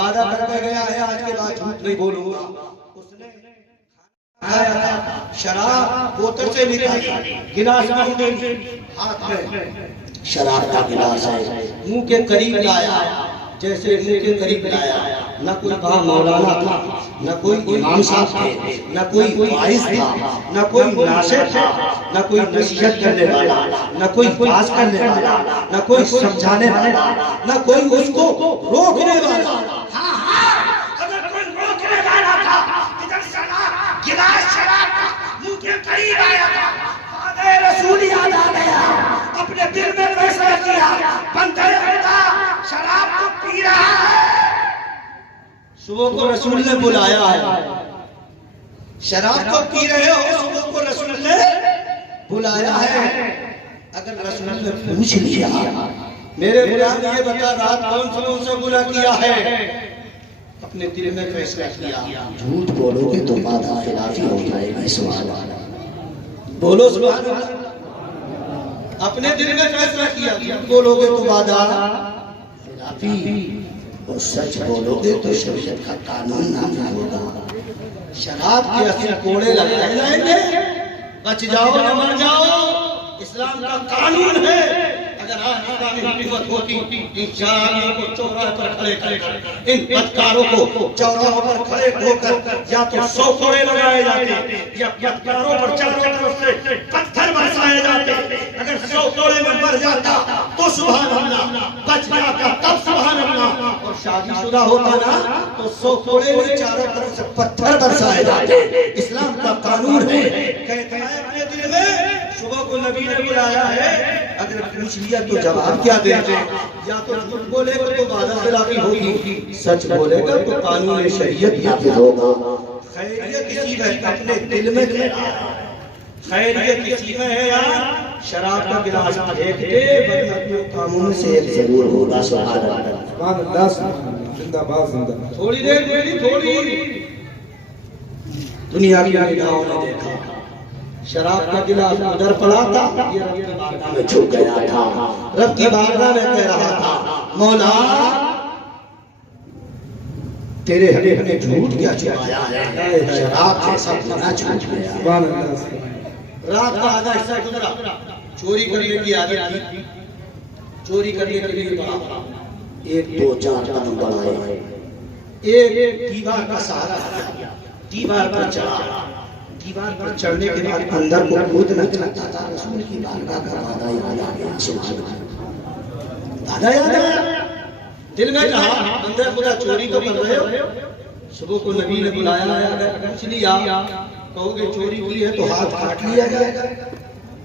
वादा करके गया है आज के बाद झूठ नहीं बोलूंगा। उसने खाया था, शराब बोतल से निकाली, गिलास में हाथ में शराब का गिलास है, मुंह के करीब लाया, जैसे मुंह के करीब लाया, न कोई वहाँ मौलाना था, न कोई इमाम साहब थे, न कोई वाइज था, न कोई नासिर था, न कोई नसीहत करने वाला, न कोई बात करने वाला, न कोई समझाने वाला, न कोई उसको रोकने वाला। हाँ हाँ, अगर कोई रोकने वाला था, इधर शराब गिलास शराब का मुंह के करीब आया था, वादे रसूल याद आ गया, अपने दिल में फैसला किया, बंदे खुदा शराब को पी रहा है। सुबह को रसूल ने बुलाया है, शराब को पी रहे हो, सुबह को रसूल ने बुलाया है। अगर रसूल ने पूछ लिया मेरे गुलाम ये बता रात कौन से बुला किया है, अपने दिल में फैसला किया झूठ बोलोगे तो वादा खिलाफी हो जाएगी। सुभान अल्लाह, बोलो सुभान अल्लाह। अपने दिल में फैसला किया झूठ बोलोगे तो वादा खिलाफी, और सच बोलोगे तो शरीयत का कानून नाफिज होगा। शराब के असली कोड़े लगाए जाएंगे, बच जाओ न मर जाओ, इस्लाम का कानून है। अगर आज इस्लामी हुकूमत होती, इन जालियों को चौराहे पर खड़े कर, इन बदकारों को चौराहों पर खड़े होकर या तो 100 कोड़े लगाए जाते, या बदकारों पर चारों तरफ से पत्थर बरसाए जाते। अगर 100 कोड़े में मर जाता तो सुभान अल्लाह, बच जाता तब सुभान अल्लाह, और शादीशुदा होता ना तो 100 कोड़े में चारों तरफ से पत्थर बरसाए जाते। इस्लाम का कानून है। कहता है अपने दिल में, सुबह को नबी ने बुलाया है, अगर पूछ लिया तो जवाब क्या देते, या तो झूठ बोलेगा तो वादा खिलाफी होगी, सच बोलेगा तो कानून शरीयत नाफिज होगा। खैरियत इसी में अपने दिल में, खैरियत इसी में है यार, शराब का गिलास फेंक दे, वरना अपने कामों से एक जरूर होगा। सुभान अल्लाह, जिंदाबाद जिंदाबाद। थोड़ी देर मेरी थोड़ी दुनिया की निगाहों ने देखा, शराब का गिलास उधर पड़ा था, ये रब की बारगाह में झुक गया था, रब की बारगाह में कह रहा था, मौला तेरे हरे हरे झूठ क्या छुपाया है, शराब जैसा गुनाह छूट गया। रात का आधा हिस्सा गुजरा, चोरी करने की आदत थी, चोरी करने के लिए कहा, 1 2 4 कदम बढ़ाए, एक दीवार का सहारा लिया, दीवार पर चढ़ा, दीवार पर चढ़ने के बाद अंदर को कूदना चाहता था। रसूल की बारगाह का वादा याद आ गया। सुभान अल्लाह, वादा याद आया, दिल में कहा अंदर खुदा चोरी तो कर रहे हो। सुबह को नबी ने बुलाया, अगर पूछ लिया कहोगे चोरी की है तो हाथ काट लिया जाएगा,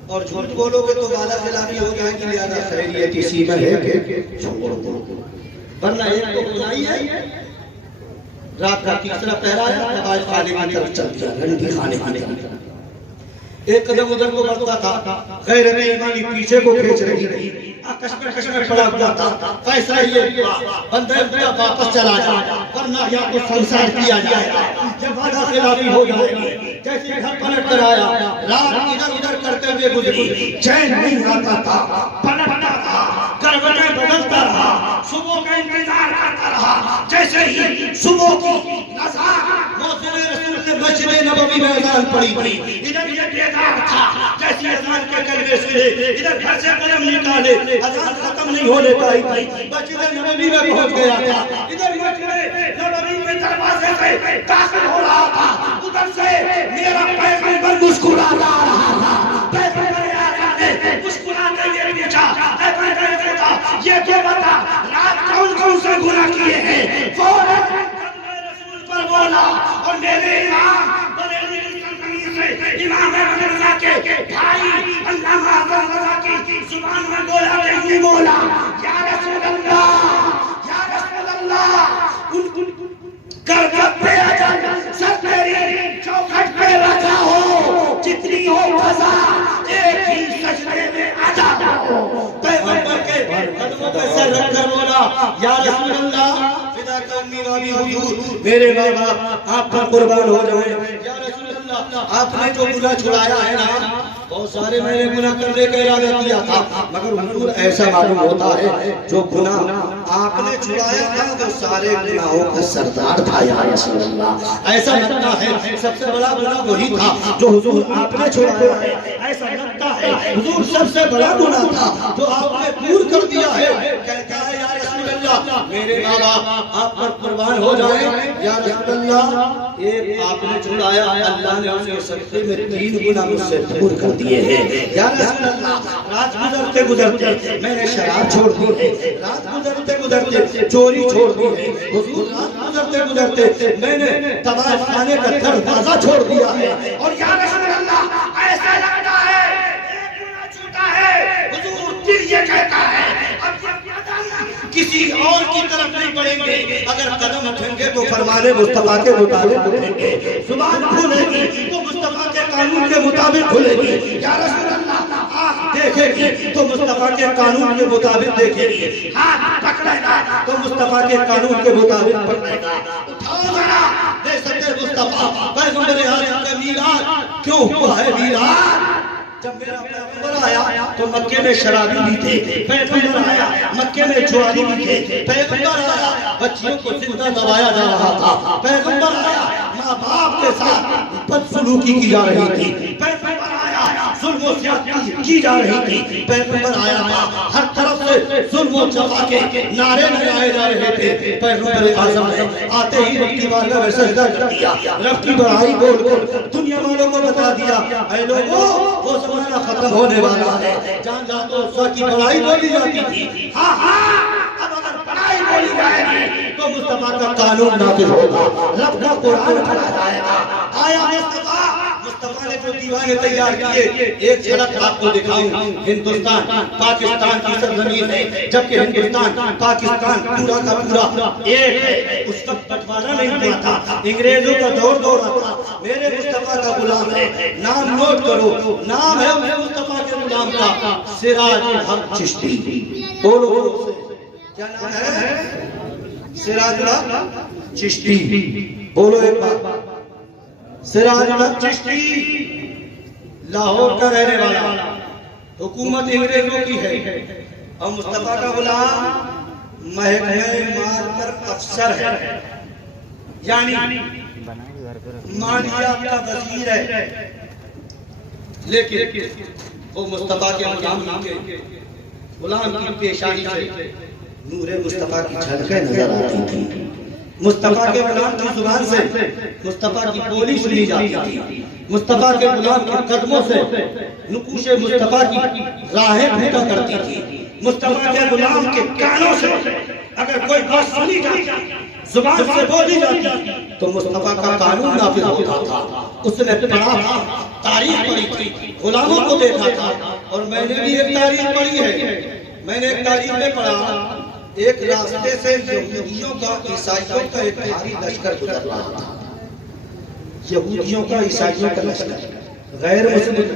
और झूठ बोलोगे तो वादा खिलाफी हो जाएगी। लिहाजा खैरियत इसी में है कि छोड़ दो, वरना एक तो गुनाही है। रात का तीसरा पहरा आया, नमाज खाने की तरफ चल दिया, रंडी खाने की तरफ। एक कदम उधर को बढ़ता था, गैरत ईमानी पीछे को खींच रही थी, कश्मकश में पड़ा हुआ था। फैसला ये हुआ, बंदे वापस चला जा, वरना या तो संसार किया जाएगा, जब वादा खिलाफी हो जाएगी। जैसे घर पलट कर आया, रात इधर उधर करते हुए गुजरी, चैन नहीं आता था, पलटता था, करवटें बदलता रहा, सुबह का इंतजार करता रहा। जैसे ही सुबह की मस्जिद नबवी में अज़ान पड़ी थी, इधर ये बेदार था, जैसे अज़ान के कलमे सुने, इधर घर से कदम निकाले, अज़ान खत्म नहीं होने पाई थी, मस्जिद नबवी में पहुंच गया था। इधर मस्जिद नबवी में दरवाजे से दाखिल हो रहा था, उधर से मेरा पैगंबर मुस्कुरा रहा था। पैगंबर आज़ान ने मुस्कुराते हुए पूछा, ये तो बता रात कौन से गुनाह किए हैं। फौरन रसूल पर बोला, और मेरे इमाम बरेली की सल्तनत से इमाम रज़ा के भाई अल्लामा आज़म रज़ा की जुबान में बोला, नहीं बोला, या रसूल अल्लाह, या रसूल अल्लाह, उन करकट पे अजल सब मेरी चौखट पे रखा हो, जितनी हो फजा एक ही सजदे में अदा हो। पैगंबर के कदमों पे सर रखकर बोला, या रसूल अल्लाह, फिदा करनी वाली हुजूर, मेरे माँ बाप आप पर कुर्बान हो जाए। या रसूल अल्लाह, आपने जो गुनाह छुड़ाया है ना, बहुत सारे मैंने गुनाह करने का इरादा किया था, मगर हुजूर ऐसा मालूम होता है जो गुनाह आपने छुड़ाया था वो सारे गुनाहों का सरदार था या रसूल अल्लाह। ऐसा लगता है सबसे बड़ा गुनाह वही था जो हुजूर आपने छुड़ाया है। ऐसा लगता है हुजूर सबसे बड़ा गुनाह था जो आपने दूर कर दिया है। कहता है या रसूल अल्लाह मेरे माँ बाप आप पर कुर्बान हो जाए या रसूल अल्लाह, एक आपने छुड़ाया, अल्लाह ने उसके सदक़े में 3 गुना मुझसे दूर कर दिए हैं या रसूल अल्लाह। रात गुजरते गुजरते मैंने शराब छोड़ दी है, रात गुजरते गुजरते चोरी छोड़ दी है हुजूर, रात गुजरते गुजरते मैंने तवाफ खाने का दरवाजा छोड़ दिया है। और या रसूल अल्लाह ऐसा लगता है एक गुनाह छूटा है हुजूर, दिल ये कहता है अब ये कदम किसी और की तरफ नहीं बढ़ेंगे, अगर कदम उठेंगे तो फरमाने मुस्तफा के मुताबिक उठेंगे, जुबान खुलेगी तो मुस्तफा के कानून के मुताबिक खुलेगी या रसूल अल्लाह। आँख देखेगी तो मुस्तफा के कानून के मुताबिक देखेगी, हाथ पकड़ेगा तो मुस्तफा के कानून के मुताबिक पकड़ेगा। उठाओ जरा दे सकते मुस्तफा पैगंबर आजम का मीराज क्यों हुआ है मीराज? जब मेरा पैगंबर आया तो मक्के में शराबी भी थे, पैगंबर आया मक्के में जुआरी भी थे, पैगंबर आया बच्चियों को जिंदा दबाया जा रहा था, पैगंबर आया माँ बाप के साथ बदसलूकी की जा रही थी, पैगंबर आया जुल्म और ज्यादती की जा रही थी, पैगंबर आया हर तरफ से जुल्म और जफा के नारे लगाए जा रहे थे। पैगंबर आज़म ने आते ही रब की बारगाह में सजदा कर दिया, रब की बड़ाई बोलकर दुनिया वालों को बता दिया ऐ लोगों वो ज़माना खत्म होने वाला है, जान ला तो उसकी की बड़ाई बोली जाती थी। हाँ हाँ अब अगर बड़ाई बोली जाएगी तो मुस्तफा का कानून नाफिज होगा, रब का कुरान पढ़ा जाएगा। आया मुस्तफा, मुस्तफा ने जो दीवाने तैयार किए, एक झलक आपको दिखाऊं। हिंदुस्तान पाकिस्तान की सरजमीन है, जबकि हिंदुस्तान पाकिस्तान पूरा का पूरा एक है। उस वक्त बंटवारा नहीं हुआ था, अंग्रेजों का दौर था। मेरे मुस्तफा का गुलाम है, नाम नोट करो, नाम है मुस्तफा के गुलाम का सिराज हक चिश्ती। बोलो क्या नाम है? सिराजुल हक चिश्ती। बोलो एक बार, सिराजुल हक चिश्ती लाहौर का रहने वाला, हुकूमत अंग्रेजों की है और मुस्तफा का गुलाम महकमे माल पर अफसर है, यानी मालिया का वजीर है। लेकिन वो मुस्तफा के गुलाम की पेशानी से नूरे मुस्तफा की झलकें नजर आती थी। मुस्तफा के गुलाम की जुबान से मुस्तफा की बोली सुनी जाती थी, मुस्तफा के गुलाम के कदमों से नुकूशे मुस्तफा की राहें फूटा करती थी, मुस्तफा के गुलाम के कानों से अगर कोई बात सुनी जाती, जुबान से बोली जाती तो मुस्तफा का कानून नाफिज होता था। उसने पढ़ा था, तारीख पढ़ी थी, गुलामों को देखा था। और मैंने भी एक तारीख पढ़ी है, मैंने एक तारीख में पढ़ा एक रास्ते से यहूदियों का ईसाइयों का एक भारी लश्कर गुजर रहा था। यहूदियों का ईसाइयों का लश्कर, गैर मुस्लिम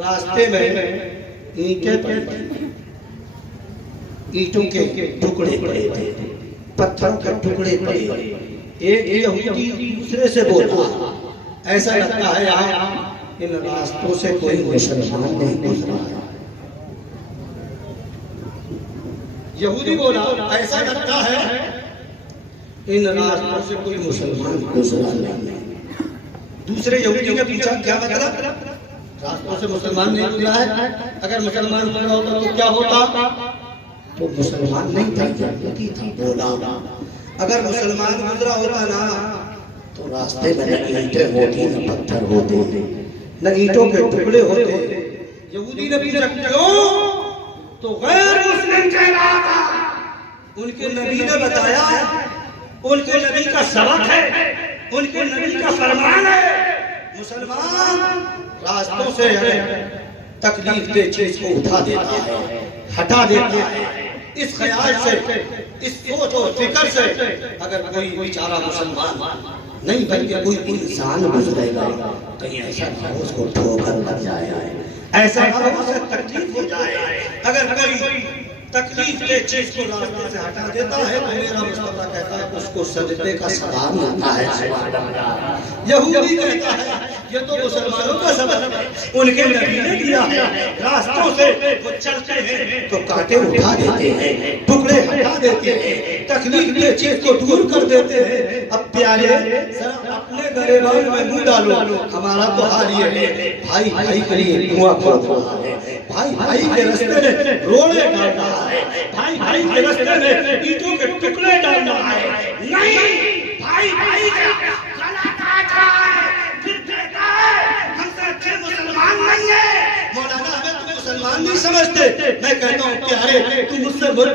रास्ते में ईंटों के टुकड़े पड़े थे, पत्थरों के टुकड़े पड़े। एक यहूदी दूसरे से बोला ऐसा लगता है यहाँ इन रास्तों से कोई मुसलमान नहीं गुजरा है। यहूदी बोला ऐसा लगता है इन रास्तों से कोई मुसलमान गुजरा नहीं। दूसरे यहूदी ने पूछा क्या मतलब? रास्तों से मुसलमान नहीं गुजरा है, अगर मुसलमान गुजरा होता तो क्या होता? तो मुसलमान नहीं था, यहूदी था। बोला अगर मुसलमान गुजरा होता ना तो रास्ते में न ईंटें होती न पत्थर होते, न ईंटों के टुकड़े होते। यहूदी ने पूछा क्यों? तो गैर मुस्लिम कह रहा था, उनके नबी ने बताया, उनके नबी का सबक है, उनके नबी का फरमान है, मुसलमान रास्तों से तकलीफ दे चीज को उठा देता है, हटा देता है। इस ख्याल से, इस सोच और फिक्र से अगर कोई बेचारा मुसलमान नहीं बल्कि कोई इंसान गुजरेगा, कहीं ऐसा ना हो उसको ठोकर लग जाए, ऐसा ना हो उसे तकलीफ हो जाए। अगर कोई तकलीफ दे चीज को रास्ते से हटा देता है तो मेरा मुस्तफा कहता है उसको सजदे का सवाब मिलता है। यहूदी कहता है ये तो मुसलमानों का सबक है। उनके नबी ने दिया है, रास्तों से वो चलते हैं तो कांटे उठा देते हैं, टुकड़े हटा देते हैं, तकलीफ के चीज को दूर कर देते हैं। अब प्यारे जरा अपने गरेबान में मुंह डालो, हमारा तो हाल ये है, भाई भाई के लिए कुआं खोद रहा है, भाई भाई के रास्ते में रोड़े डाल रहा है, भाई भाई के रास्ते में ईंटों के टुकड़े डाल रहा है। नहीं, भाई भाई का गला काट रहा है, फिर कहता है हमसे अच्छे मुसलमान नहीं है। मौलाना हमें तुम मुसलमान नहीं समझते। मैं कहता हूँ प्यारे तू मुझसे बोल,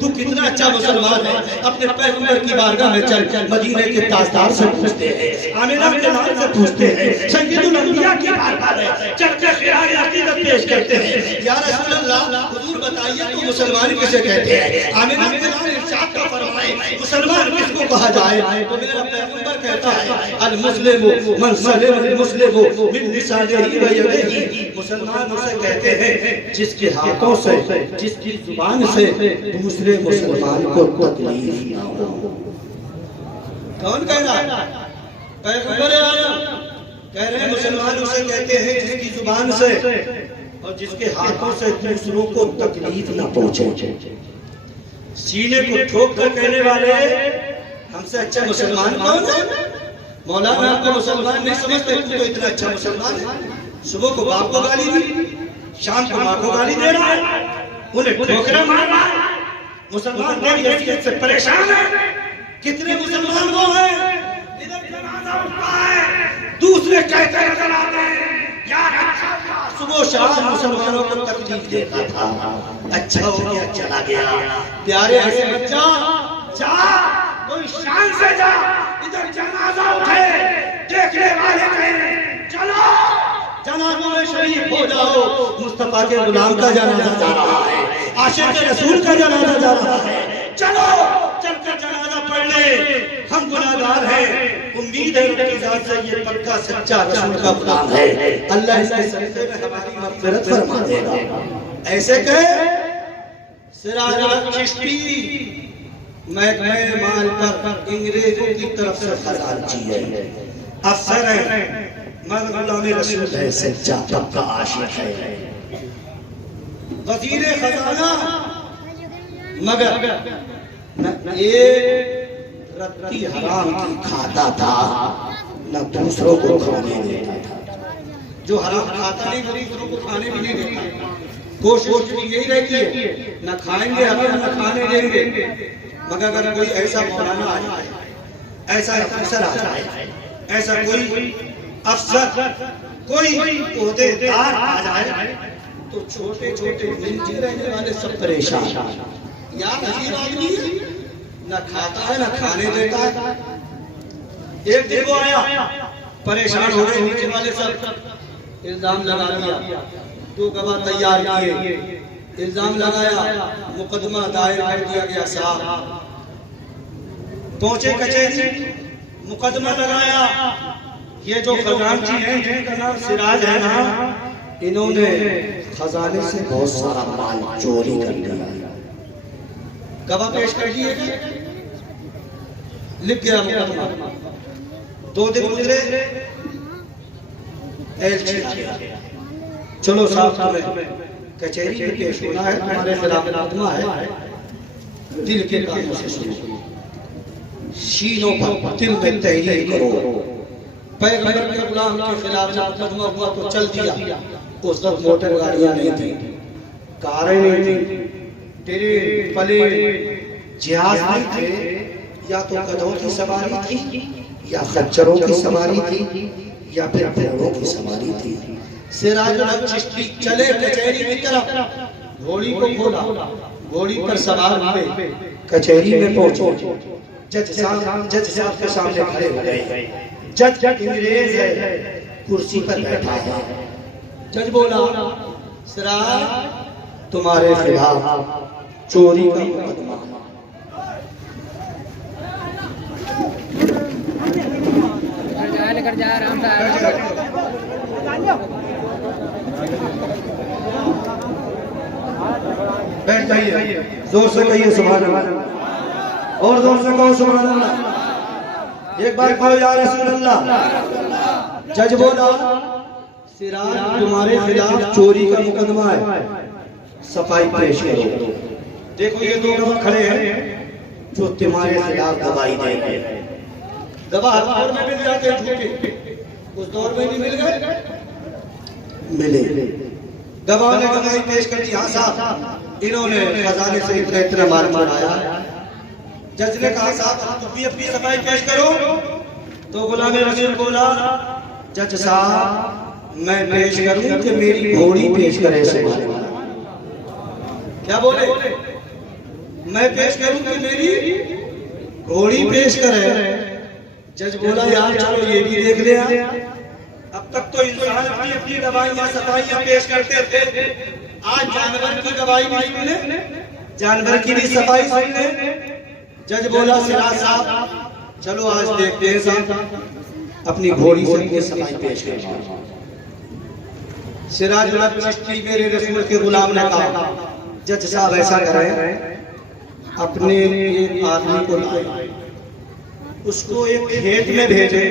तू कितना अच्छा मुसलमान है। अपने पैगंबर की बारगाह में चल, मदीने के ताजदार से पूछते हैं, आमिना के नाम से पूछते हैं, सैयदुल अंबिया की बारगाह में चल के खिराज अकीदत पेश करते हैं। या रसूल अल्लाह, हुजूर बताइए तो मुसलमान किसे कहते हैं? आमिना के नाम इरशाद का फरमाए, मुसलमान किसको कहा जाए? तो मेरा पैगंबर कहता है अल मुस्लिमु मन सलिम अल मुस्लिमु मिन लिसानिही व यदिही। मुसलमान उसे कहते हैं जिसके हाथों से, जिसकी जुबान से दूसरे मुसलमान को तकलीफ ना हो। कौन कह रहा है? पैगंबर आलम कह रहे हैं मुसलमान उसे कहते हैं जिसकी जुबान से और जिसके हाथों से दूसरों को तकलीफ ना पहुंचे। सीने को ठोक कर कहने वाले हमसे अच्छा मुसलमान कौन है? मौलाना आपको मुसलमान नहीं समझते, तू तो इतना अच्छा मुसलमान है। सुबह को बाप को गाली दी, शाम को माँ को गाली दे रहा है, उन्हें ठोकरे मार रहा है। मुसलमान तेरी हैसियत से परेशान है। कितने मुसलमान वो हैं इधर जनाजा उठता है, दूसरे कहते नजर आते हैं यार अच्छा सुबह शाम मुसलमानों को तकलीफ देता था, अच्छा हो गया चला गया। प्यारे ऐसे बच्चा जा, कोई शान से जा, इधर जनाजा उठे, देखने वाले कहें चलो जनाजा में शरीक हो जाओ। मुस्तफा के गुलाम का जनाजा जा रहा है, आशिक रसूल का जनाजा जा रहा है, चलो चलकर जनाजा पढ़ ले। हम गुनाहगार हैं, उम्मीद है उनकी जात से ये पक्का सच्चा रसूल का गुलाम है, अल्लाह इसके सजदे में हमारी मग़फ़िरत फरमा देगा। ऐसे कहे सिराज चिश्ती महकमे माल पर अंग्रेजों की तरफ से खजानची है, अफसर है, मगर गुलाम रसूल है, सच्चा पक्का आशिक है, वज़ीर खजाना मगर न एक रत्ती हराम की खाता था, न दूसरों को खाने देता था। जो हराम खाता नहीं दूसरों को खाने भी नहीं देता। कोशिश यही रहती है न खाएंगे हमें न खाने देंगे। मगर अगर कोई ऐसा मौलाना आ जाए, ऐसा अफसर आ जाए, ऐसा कोई अफसर, कोई ओहदेदार आ जाए तो छोटे छोटे निजी रहने वाले सब परेशान। यार अजीब आदमी न खाता है न खाने देता है। एक दिन वो आया, परेशान हो गए नीचे वाले सब, इल्जाम लगा दिया, 2 गवाह तैयार किए, इल्जाम लगाया, मुकदमा दायर कर दिया गया। साहब पहुंचे कचहरी, मुकदमा लगाया। ये जो खजानची हैं जिनका नाम सिराज है ना, इन्होंने खजाने से बहुत सारा माल चोरी कर लिया। गवाह पेश कर दिए, लिख गया मुकदमा। 2 दिन गुजरे, एलची आ गया, चलो साहब तुम्हें कचहरी में पेश होना है, तुम्हारे खिलाफ मुकदमा है, दिल के कानों से सुनो, सीनों पर दिल में तहरीर करो। पैगंबर के गुलाम के खिलाफ जब मुकदमा हुआ तो चल दिया। उस वक्त मोटर गाड़ियां नहीं थी, कारें नहीं थी, ट्रेन प्लेन जहाज नहीं थे। या तो गधों की सवारी थी, या खच्चरों की सवारी थी, या फिर घोड़ों की सवारी थी। सिराजुल चिश्ती चले कचहरी की तरफ, घोड़ी को खोला, घोड़ी पर सवार हुए, कचहरी में पहुंचे। जज साहब के सामने खड़े हो गए। जज अंग्रेज है, कुर्सी पर बैठा है। जज बोला, सिराज तुम्हारे खिलाफ चोरी का मुकदमा है। लेकर जा आराम से बैठ जाइए, जोर से कहिए सुभान अल्लाह, और जोर से कहो सुभान अल्लाह। एक बार कहो या रसूल अल्लाह। जज बोला सिराज तुम्हारे खिलाफ चोरी का मुकदमा है, सफाई पेश करो। देखो ये दो गवाह खड़े हैं जो तुम्हारे खिलाफ गवाही देंगे। गवाह हर दौर में मिल जाते हैं झूठे, उस दौर में नहीं मिल गए, मिले। गवाह ने गवाही पेश कर दी, हाँ साहब इन्होंने खजाने से इतना इतना माल चुराया। जज ने कहा साहब तुम भी अपनी सफाई पेश करो। तो गुलाम रसूल बोला जज साहब मैं पेश करूं कि मेरी घोड़ी पेश करे से क्या बोले? मैं पेश करूं कि मेरी घोड़ी पेश करे? जज बोला यार चलो ये भी देख लिया। अब तक तो इंसान अपनी अपनी गवाहियां सफाइयां पेश करते थे, आज जानवर की गवाही भी सुन ले, जानवर की भी सफाई सुन ले। जज बोला सिराज साहब चलो आज देखते हैं साहब अपनी घोड़ी से अपनी सफाई पेश करें। सिराज चिश्ती मेरे रसूल के गुलाम ने कहा जज साहब ऐसा करें अपने एक आदमी को लाए, उसको एक खेत में भेजे,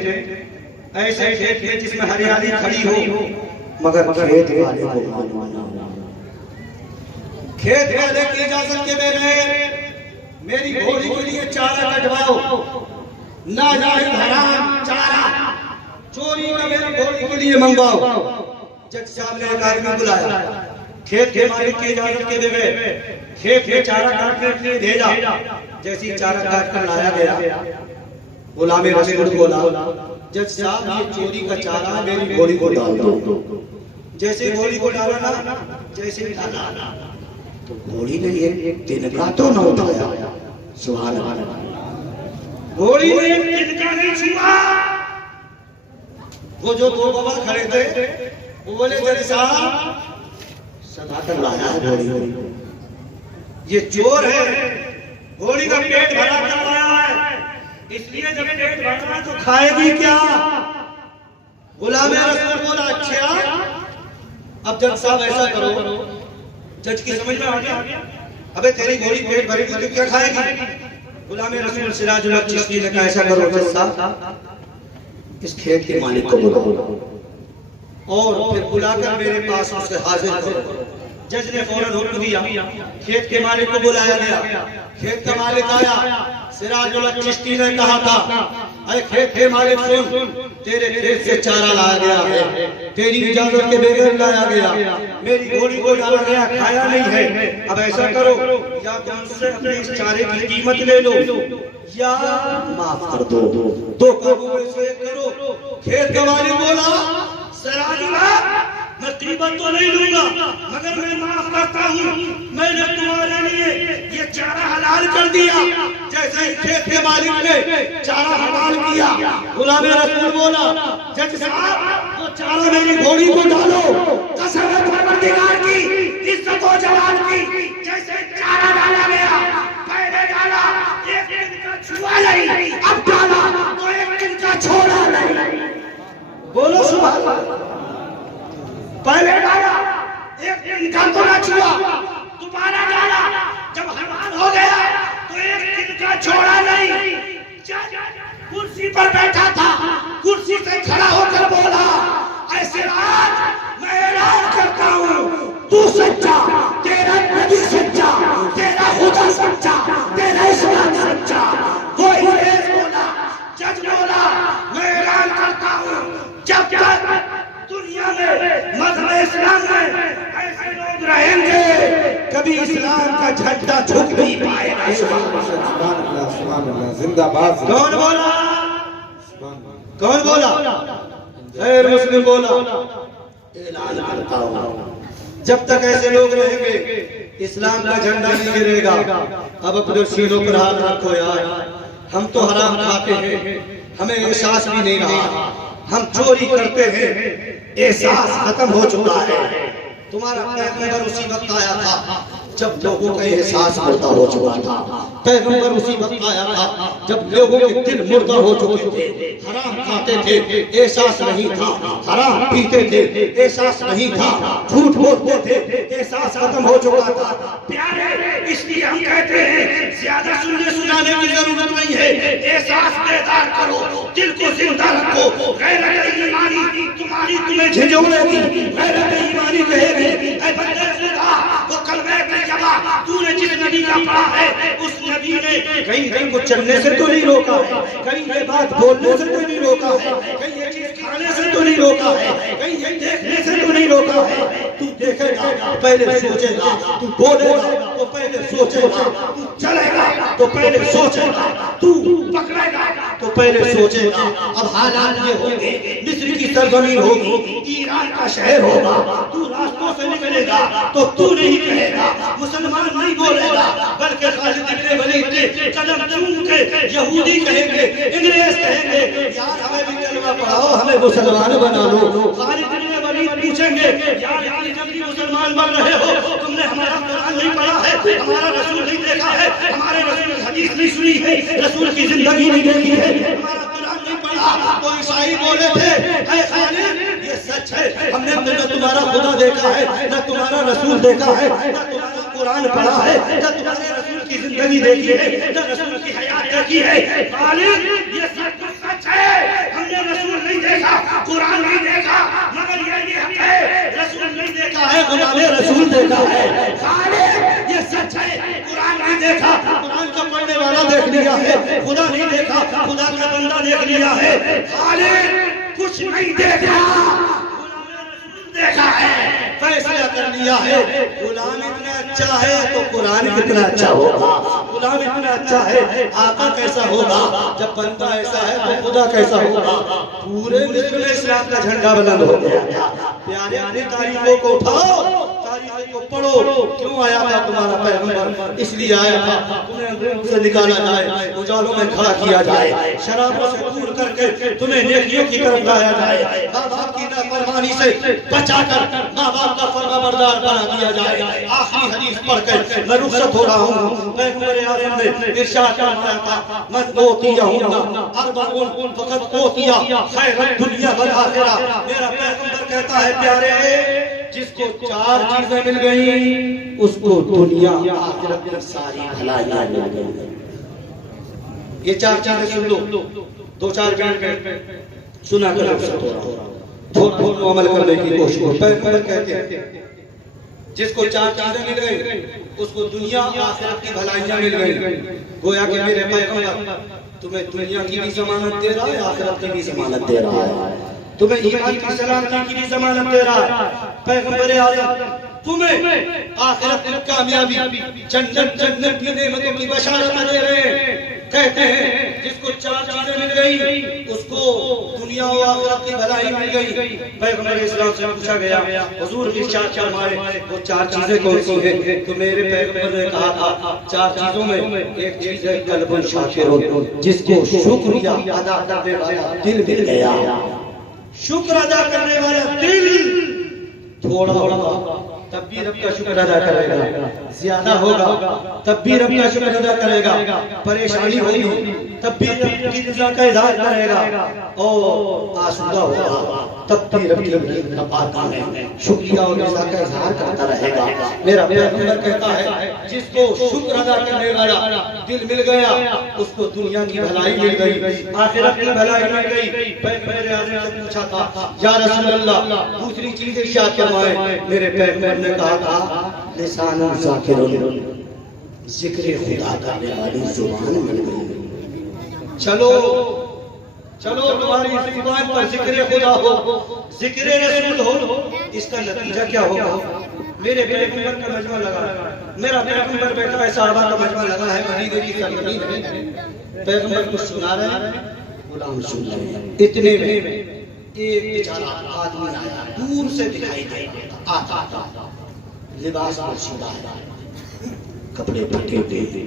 ऐसे खेत में जिसमें हरियाली खड़ी हो मगर खेत वाले को खेत वाले की इजाजत के बगैर मेरी घोड़ी के लिए चारा कटवाओ, ना जाए हराम चारा चोरी का मेरी घोड़ी के लिए मंगवाओ। जज साहब ने एक आदमी बुलाया, खेत के मालिक की इजाजत के बगैर खेत में चारा काटने के लिए भेजा। जैसे ही चारा काट कर लाया गया गुलाम रसूल बोला जज साहब ये चोरी का चारा मेरी घोड़ी को डाल दो। जैसे घोड़ी को डाला ना, जैसे डाला तो घोड़ी ने एक तिनका तो न उठाया। सुभान अल्लाह, घोड़ी ने एक तिनका नहीं छुआ। वो जो दो गवाह खड़े थे वो बोले जज साहब सदा कर लाया है घोड़ी, ये चोर है, घोड़ी का पेट भरा कर लाया है, इसलिए जब पेट भरा तो खाएगी क्या? गुलाम रसूल बोला अच्छा अब जज साहब ऐसा करो। जज की समझ में आ गया, अबे तेरी घोड़ी पेट भरेगी तो क्या खाएगी? गुलाम रसूल सिराजुल हक चिश्ती ने कहा ऐसा करो जज साहब इस खेत के मालिक को बुलाओ और फिर बुलाकर मेरे पास उसे हाजिर करो। जज ने फौरन हुक्म दिया, खेत के मालिक को बुलाया गया। खेत का मालिक आया, सिराजुल हक चिश्ती ने कहा था अरे खेत के मालिक सुन, तेरे खेत से चारा लाया गया है, तेरी इजाजत के बगैर लाया गया, मेरी घोड़ी को डाला गया, खाया नहीं है। अब ऐसा करो या तुम मुझसे अपने इस चारे की कीमत ले लो या माफ कर दो, दो काबू में से एक करो। खेत का मालिक बोला सिराजुल हक मैं कीमत तो नहीं लूंगा मगर मैं माफ करता हूँ, मैंने तुम्हारे लिए ये चारा हलाल कर दिया। जैसे ही खेत के मालिक ने चारा हलाल किया गुलाम रसूल बोला जज साहब वो चारा मेरी घोड़ी को डालो। कसम है परवरदिगार की इज्जत और जलाल की, जैसे चारा डाला गया पहले डाला एक दिन का छुआ नहीं, अब डाला तो एक दिन का छोड़ा नहीं। बोलो सुभान अल्लाह। पहले डाला एक दिन का तो ना छुआ, दोबारा डाला जब हलाल हो गया तो एक दिन का छोड़ा नहीं। कुर्सी पर बैठा था, कुर्सी से खड़ा होकर बोला ऐसे आज मैं ऐलान करता हूँ तू सच्चा, तेरा नबी सच्चा, तेरा खुदा सच्चा, तेरा इस्लाम सच्चा। वो अंग्रेज बोला, जज बोला मैं ऐलान करता हूँ जब तक दुनिया में मजहब इस्लाम में ऐसे लोग रहेंगे कभी इस्लाम का झंडा झुक नहीं पाएगा। सुभान अल्लाह, सुभान अल्लाह, जिंदाबाद। कौन बोला? कौन बोला? गैर मुस्लिम बोला ऐलान करता हूं जब तक ऐसे लोग रहेंगे इस्लाम का झंडा नहीं गिरेगा। अब अपने सीनों पर हाथ रखो यार, हम तो हराम खाते हैं, हमें एहसास भी नहीं रहा, हम चोरी करते हैं, एहसास खत्म हो चुका है। तुम्हारा पैगंबर उसी वक्त आया था जब लोगों का एहसास मुर्दा हो चुका था। पैगंबर उसी वक्त आया था जब लोगों के दिल मुर्दा हो चुके थे। हराम खाते थे, एहसास नहीं था। हराम पीते थे, एहसास नहीं था। झूठ बोलते थे, एहसास खत्म हो चुका था। प्यारे, इसलिए हम कहते हैं ज्यादा सुनने सुनाने की जरूरत नहीं है। एहसास बेदार करो, दिल को जिंदा रखो। गैरत ईमानी तुम्हारी तुम्हें झिझोड़ेगी। गैरत ईमानी कहेगी ऐ बंदे खुदा, वो कलमे तैयबा तूने जिस नबी का पढ़ा है उस नबी ने कहीं कहीं को चलने से तो नहीं रोका है, कहीं ये बात बोलने से तो नहीं रोका है, कहीं ये चीज खाने से तो नहीं रोका है, कहीं ये देखने से तो नहीं रोका है। तू देखेगा तो पहले सोचेगा, तू बोलेगा तो पहले सोचेगा, तू चलेगा तो पहले सोचेगा, तू पकड़ेगा तो पहले सोचेगा। अब हालात ये होंगे, मिस्र की सरजमीन होगी, ईरान का शहर होगा, तू रास्तों से निकलेगा तो तू नहीं कहेगा मुसलमान नहीं बोलेगा, बल्कि खालिद इब्न वलीद के कदम चूम के यहूदी कहेंगे, अंग्रेज कहेंगे यार हमें भी कलमा पढ़ाओ, हमें मुसलमान बना लो। खालिद इब्न वलीद पूछेंगे यार इतनी जल्दी मुसलमान बन रहे हो, तुमने हमारा कुरान नहीं पढ़ा है, हमारा रसूल नहीं देखा है, हमारे रसूल की हदीस नहीं सुनी है, रसूल की जिंदगी नहीं देखी है, हमारा कुरान नहीं पढ़ा। तो ईसाई बोले थे ऐ खालिद ये सच है, हमने न तुम्हारा खुदा देखा है, न तुम्हारा रसूल देखा है, न तुम्हारा कुरान पढ़ा है, न तुम्हारे रसूल की जिंदगी देखी है, न रसूल की हयात देखी है। खालिद ये सच है, हमने रसूल नहीं देखा, कुरान नहीं देखा, मगर ये हक है रसूल नहीं देखा है, खुदा ने रसूल देखा है। खालिद ये सच है, कुरान नहीं देखा, कुरान का पढ़ने वाला देख लिया है, खुदा नहीं देखा, खुदा का बंदा देख लिया है। खालिद कुछ नहीं देखा, देखा है, फैसला कर लिया है। गुलाम इतना अच्छा है तो कुरान कितना अच्छा होगा, गुलाम इतना अच्छा है आका कैसा होगा, जब बंदा ऐसा है तो खुदा कैसा होगा। पूरे मिस्र में इस्लाम का झंडा बुलंद हो गया। प्यारे अपनी तारीखों को उठाओ, तारीखों को पढ़ो। क्यों आया था तुम्हारा पैगंबर? इसलिए आया था तुम्हें अंग्रेजों से निकाला जाए, उजालों में खड़ा किया जाए, शराबों से दूर करके तुम्हें नेकियों की तरफ लाया जाए, माँ बाप की नाफरमानी से बचाकर माँ बाप का फर्माबरदार बना दिया जाए। आखिरी हदीस पढ़कर मैं रुखसत हो रहा हूँ। पैगंबर आज़म ने इरशाद फरमाया था मन ओतियाहुन्ना अर्बउन फकत ओतिया खैरत दुनिया वल आखिरा। मेरा पैगंबर कहता है प्यारे, जिसको चार चीजें मिल गई उसको दुनिया आखिरत में सारी भलाइयां मिल गई। ये चार चीजें सुन लो, दो चार मिनट सुना कर रुखसत हो रहा हूँ, थोड़ा अमल करने की कोशिश करो। पैगंबर कहते हैं जिसको चार चीजें मिल गई उसको दुनिया आखिरत की भलाइयां मिल गई। गोया कि मेरे पैगंबर तुम्हें दुनिया की भी जमानत दे रहा है, आखिरत की भी जमानत दे रहा है, तुम्हें ईमान की सलामती की भी जमानत दे रहा है। पैगंबर आज़म तुम्हें आखिरत में कामयाबी, जन्नत जन्नत की नेमतों की बशारत दे रहे हैं। कहते हैं जिसको चार चीजें मिल गई उसको दुनिया और आखिरत की भलाई मिल गई। पैगंबर इस्लाम से पूछा गया हुजूर की चार फरमाए वो चार चीजें कौन सी हैं? तो मेरे पैगंबर ने कहा था चार चीजों में एक चीज है कल्बुन शाकिरुन, जिसको शुक्रिया अदा करने वाला दिल मिल गया। शुक्र अदा करने वाला दिल थोड़ा होगा तब भी रब का शुक्र अदा करेगा, ज्यादा होगा तब भी रब का शुक्र अदा करेगा, परेशानी होगी तब भी रब की रज़ा का इज़हार करेगा, और आसूदा होगा तब भी रब की बातों में शुक्रिया और रज़ा का इज़हार करता रहेगा। मेरा पैगंबर कहता है जिसको शुक्र अदा करने वाला दिल मिल गया उसको दुनिया की भलाई मिल गई, आखिरत की भलाई मिल गई। पैगंबर आज़म से पूछा था या रसूल अल्लाह दूसरी चीज इरशाद फरमाए। मेरे पैगंबर ने कहा था लिसानुन ज़ाकिरुन, जिक्र खुदा करने वाली जुबान मिल गई। चलो चलो तुम्हारी जुबान पर जिक्र खुदा हो, जिक्र रसूल हो, इसका नतीजा क्या होगा? मेरे पैगंबर का मजमा लगा, मेरा पैगंबर बैठा है, सहाबा का मजमा लगा है, मदीने की सरजमीन है, पैगंबर कुछ सुना रहे हैं, गुलाम सुन रहे हैं। इतने में एक बेचारा आदमी आया, दूर से दिखाई देता आता, लिबास पोशीदा है, कपड़े फटे हुए,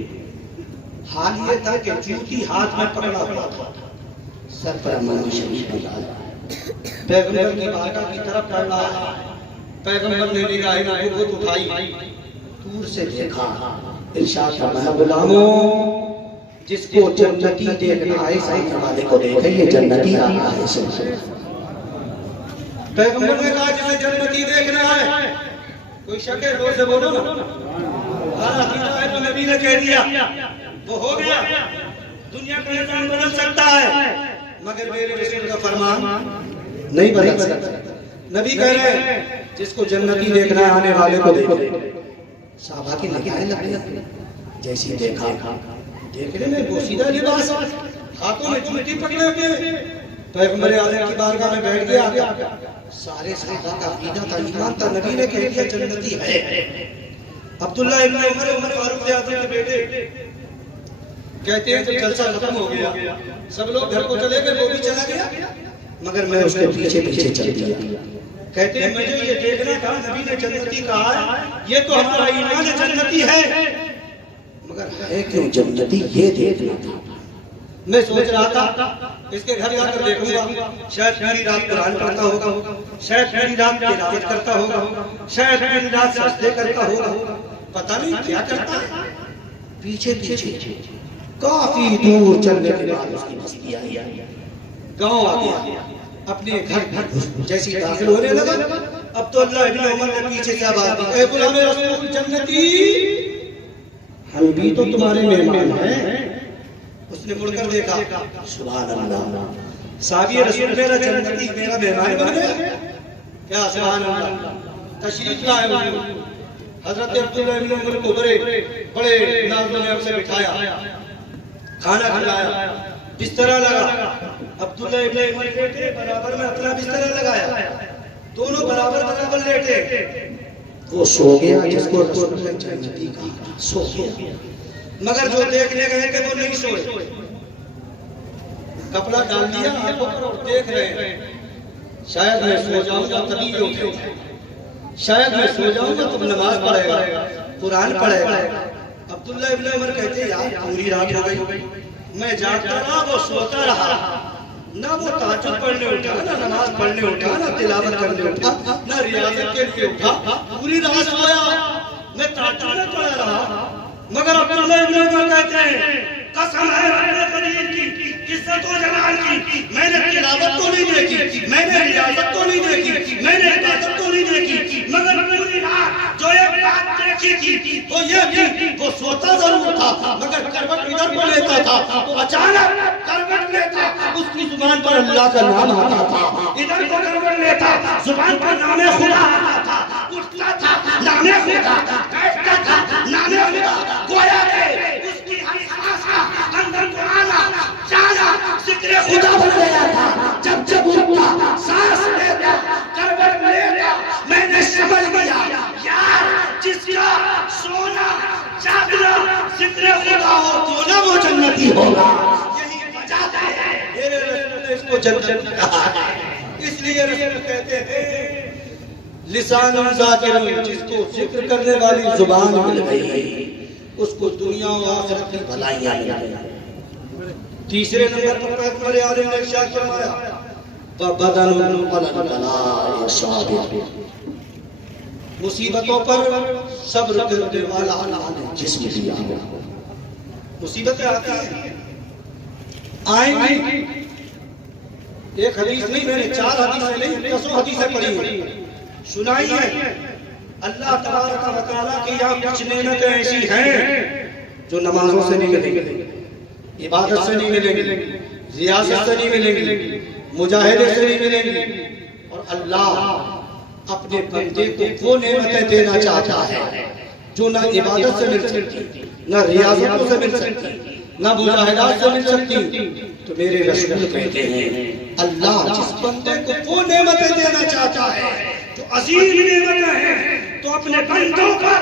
हाल ये था कि जूती हाथ में पकड़ा हुआ था, सर पर अमन शरीफ लगाया, पैगंबर की बारगाह की तरफ बढ़ रहा है। पैगंबर ने निगाहें उठाई दूर से देखा, इरशाद फरमाया गुलामों जिसको जन्नती देखना है सामने वाले को देखे, ये जन्नती आ रहा है। पैगंबर ने कहा जिसे जन्नती देखना है, कोई शक है? जोर से बोलो ना। तो नबी ने कह दिया वो हो गया, दुनिया का निजाम बदल सकता है मगर मेरे रसूल का फरमान नहीं बदल सकता। नबी कह रहे हैं जिसको जन्नती देखना है आने वाले को देखो। साहबा की निगाहें लगी, जैसी देखा देखने में बोसीदा लिबास, हाथों में जूती पकड़े हुए, पैगंबर आज़म की बारगाह में बैठ गया। सारे सहाबा का अकीदा था, ईमान था। नबी ने कह दिया जन्नती है। अब्दुल्लाह इब्न उमर फारूक आज़म के बेटे कहते हैं जब जलसा खत्म हो गया, सब लोग घर को चले गए, वो भी चला गया मगर मैं उसके पीछे पीछे चल दिया। कहते हैं मुझे ये देखना था, नबी ने जन्नती कहा है, ये तो हमारा ईमान जन्नती है मगर है क्यों जन्नती, ये देखना था। मैं सोच रहा था इसके घर जाकर देखूंगा, शायद पूरी रात कुरान पढ़ता होगा, शायद पूरी रात तिलावत करता होगा, शायद पूरी रात सजदे करता होगा, पता नहीं क्या करता है। पीछे पीछे काफी दूर चलने के बाद उसकी बस्ती आई, गांव आ गया। अपने घर जैसी दाखिल होने लगा, अब्दुल्लाह इब्न उमर ने पीछे से आवाज दी, ए गुलाम रसूल जन्नती, हम भी तो तुम्हारे मेहमान हैं। उसने मुड़कर देखा, सुभान अल्लाह, साबिर रसूल मेरा जन्नती मेरा मेहमान बन गया। क्या सुभान अल्लाह, तशरीफ लाए। हजरत अब्दुल्लाह इब्न उमर को बड़े नाज़ से बिठाया, खाना खिलाया, बिस्तरा लगा। अब्दुल्लाह इब्न उमर लेटे, बराबर में अपना बिस्तरा लगाया, दोनों बराबर बराबर लेटे। वो सो गया जिसको रसूल ने जन्नती कहा, सो गया। मगर जो देखने गए थे वो नहीं सोए, कपड़ा डाल दिया आंखों पर और देख रहे हैं, शायद मैं सो जाऊंगा तभी ये उठेगा, शायद मैं सो जाऊंगा तब नमाज पढ़ेगा, कुरान पढ़ेगा। अब्दुल्लाह इब्न उमर कहते यार पूरी रात हो गई, मैं जागता रहा, वो सोता रहा, ना वो तहज्जुद पढ़ने उठा, ना नमाज पढ़ने उठा, ना तिलावत करने उठा, ना रियाजत के लिए उठा, पूरी रात सोया। मैं तहज्जुद में पढ़ा रहा मगर अब्दुल्लाह इब्न उमर कहते हैं कसम है अपने खलील की, इज्जत व जलाल की, मैंने तिलावत तो नहीं देखी, मैंने रियाजत तो नहीं देखी, मैंने इबादत तो नहीं देखी, मगर पूरी रात जो एक बात देखी थी वो ये थी, वो सोता जरूर था मगर करवट इधर को लेता था तो अचानक करवट लेता, उसकी जुबान पर अल्लाह का नाम आता था, इधर को करवट लेता, जुबान पर नामे खुदा आता था, उठता था नामे खुदा, बैठता था नामे खुदा, गोया के उसकी हर सांस का अंदर कुराना जाना जिक्र खुदा बन गया था। जब जब उठता सांस लेता करवट लेता, मैंने समझ लिया यार जिसका सोना जागना जिक्र खुदा हो तो ना वो जन्नती होगा। यही वजह है मेरे रसूल ने इसको जन्नत कहा है। इसलिए रसूल कहते हैं लिसान ज़ाकिर, जिसको जिक्र करने वाली जुबान मिल गई उसको दुनिया और आखिरत की भलाइयां मिल गई। तीसरे नंबर पर पैगंबर आज़म ने इरशाद फरमाया बदन अलल साबिर, मुसीबतों पर सब्र करने वाला अल्लाह ने जिस्म दिया। मुसीबतें आती हैं, आएंगी। एक हदीस नहीं, मैंने 4 हदीसें नहीं 10 हदीसें पढ़ी सुनाई है। अल्लाह तबारक व तआला की यहाँ कुछ नेमतें ऐसी हैं जो नमाजों से नहीं मिलेंगी, इबादत से नहीं मिलेंगी, रियासत से नहीं मिलेंगी, मुजाहिदे से नहीं मिलेंगी। और अल्लाह अपने बंदे को वो नेमतें देना चाहता है जो ना इबादत से मिल सकती, ना रियासतों से मिल सकती, ना मुजाहिदात से मिल सकती। तो मेरे रसूल कहते हैं अल्लाह जिस बंदे को वो नेमतें देना चाहता है जो अजीम नेमतें हैं, तो अपने बंदों पर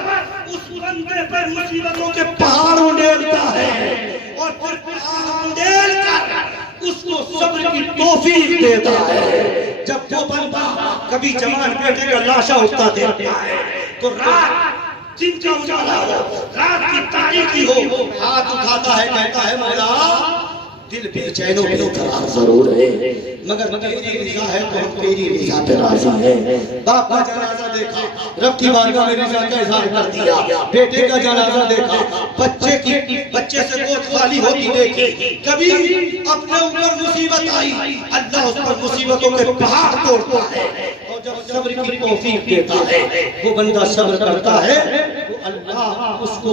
उस बंदे पर मुसीबतों के पहाड़ उंडेलता है और फिर पहाड़ उंडेल कर उसको सब्र की तौफीक देता है। जब वो बंदा कभी जवान बेटे का लाशा उठता देखता है तो रात दिन का उजाला हो, रात की तारीकी हो, हाथ उठाता है, कहता है मौला दिल बेचैनो बेकरार जरूर है, मगर तेरी रज़ा है तो हम तेरी रज़ा पे राज़ी हैं। बाप का जनाजा देखा, रब की बारगाह में रज़ा का इज़हार कर दिया। बेटे का जनाजा देखा, बच्चे से गोद खाली होती देखी। कभी अपने ऊपर मुसीबत आई, अल्लाह उस पर मुसीबतों के पहाड़ तोड़ता है। और जब सब्र की तौफीक देता है, वो बंदा सब्र करता है, तो अल्लाह उसको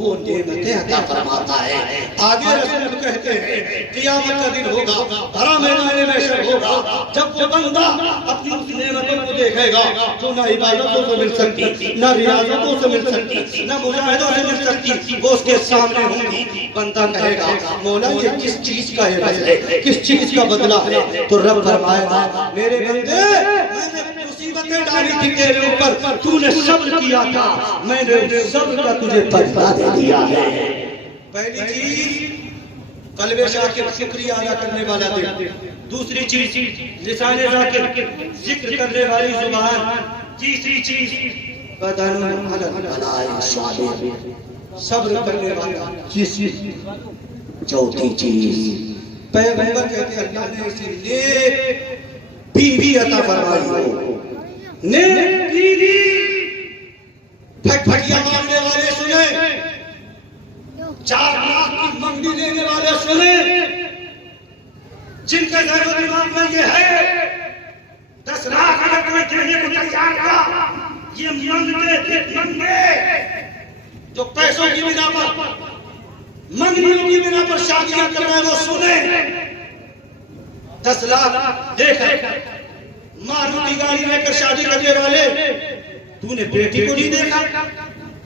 वो नेमतें अता फरमाता है। आगे रसूल कहते हैं क़यामत का दिन होगा, भरा मैदान महशर होगा, जब वो बंदा अपनी उस नेमतों को देखेगा जो ना इबादतों से मिल सकती, ना रियाजतों से मिल सकती, ना मुजाहिदों से मिल सकती, वो उसके सामने होंगी। बंदा कहेगा मौला ये किस चीज का है, किस चीज का बदला है? तो रब फरमाएगा मेरे बंदे, मैंने मुसीबतें डाली थी तेरे ऊपर, तूने सब्र किया था, मैंने सब्र का तुझे बदला दे दिया है। पहली चीज कल्बे शाकिर शुक्रिया अदा करने वाला दिल, दूसरी चीज लिसाने जाकिर जिक्र करने वाली जुबान, तीसरी चीज बदन अलल साबिर सब्र करने वाला, चौथी चीज पैगंबर कहते हैं अल्लाह ने इसे नेक बीवी अता फरमाई हो। नेक बीवी, फटफटिया मारने वाले सुने, 4 लाख की मंगनी देने वाले सुने, जिनके ज़हन दिमाग में ये है 10 लाख अगर कोई देने को तैयार था, ये मंगते जो पैसों की बिना पर, मंगनियों की बिना पर शादियां कर रहे हैं, वो सुने 10 लाख देकर मारुति गाड़ी लेकर शादी करने वाले, तूने बेटी को नहीं देखा,